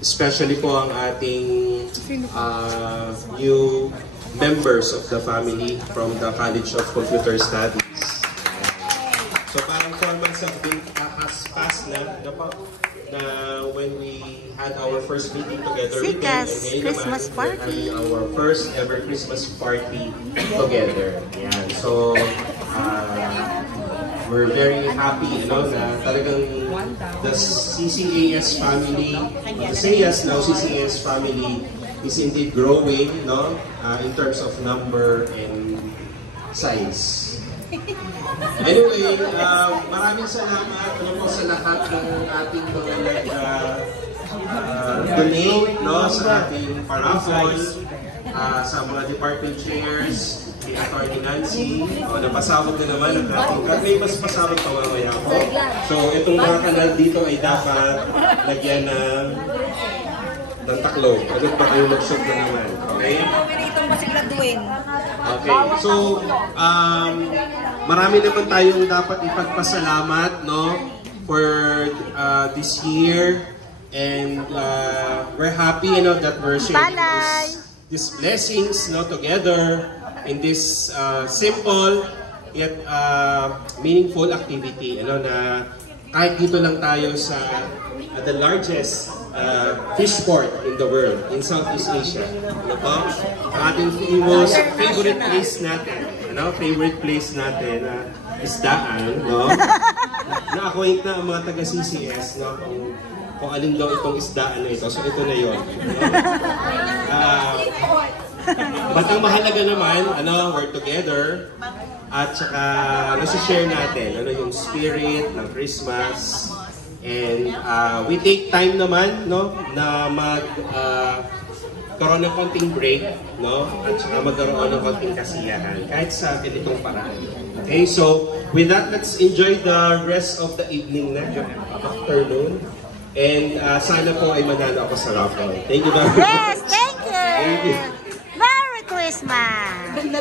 especially po ang ating new members of the family from the College of Computer Studies. So parang 4 months has passed na when we had our first meeting together with them, and Christmas party. Our first ever Christmas party together. Yan. So we're very happy, you know, na talagang the CCAS family, the CCAS now CCAS family is indeed growing, no, in terms of number and size. Anyway, maraming salamat po sa lahat ng ating mga donate, no, sa ating paraffol, sa mga department chairs, si Atty. Nancy, napasabog na naman ang ating, may mas pasabog pa mamaya po. So, itong mga kanal dito ay dapat lagyan ng taklo. Ano pa kayo mag-shop na naman? Okay? Okay. So, marami naman tayong dapat ipagpasalamat, no, for this year, and we're happy, you know, that we're sharing these blessings, no, together in this simple yet meaningful activity, you know, na kahit dito lang tayo sa the largest fish port in the world, in Southeast Asia. Ano po? Ang ating favorite place natin, ano? Favorite place natin, isdaan, no? Na-acquaint na ang mga taga-CCS, no? Kung alin daw itong isdaan na ito. So ito na yun. But ang mahalaga naman, ano, we're together. At saka, nasi-share natin, ano, yung spirit ng Christmas. And we take time naman, no, na magkaroon ng konting break, no, at saka magkaroon ng konting kasiyahan kahit sa ganitong paraan. Okay, so with that, let's enjoy the rest of the evening na, afternoon. And sana po ay manalo ako sa raffle. Thank you very much. Yes, thank you. Thank you. Merry Christmas.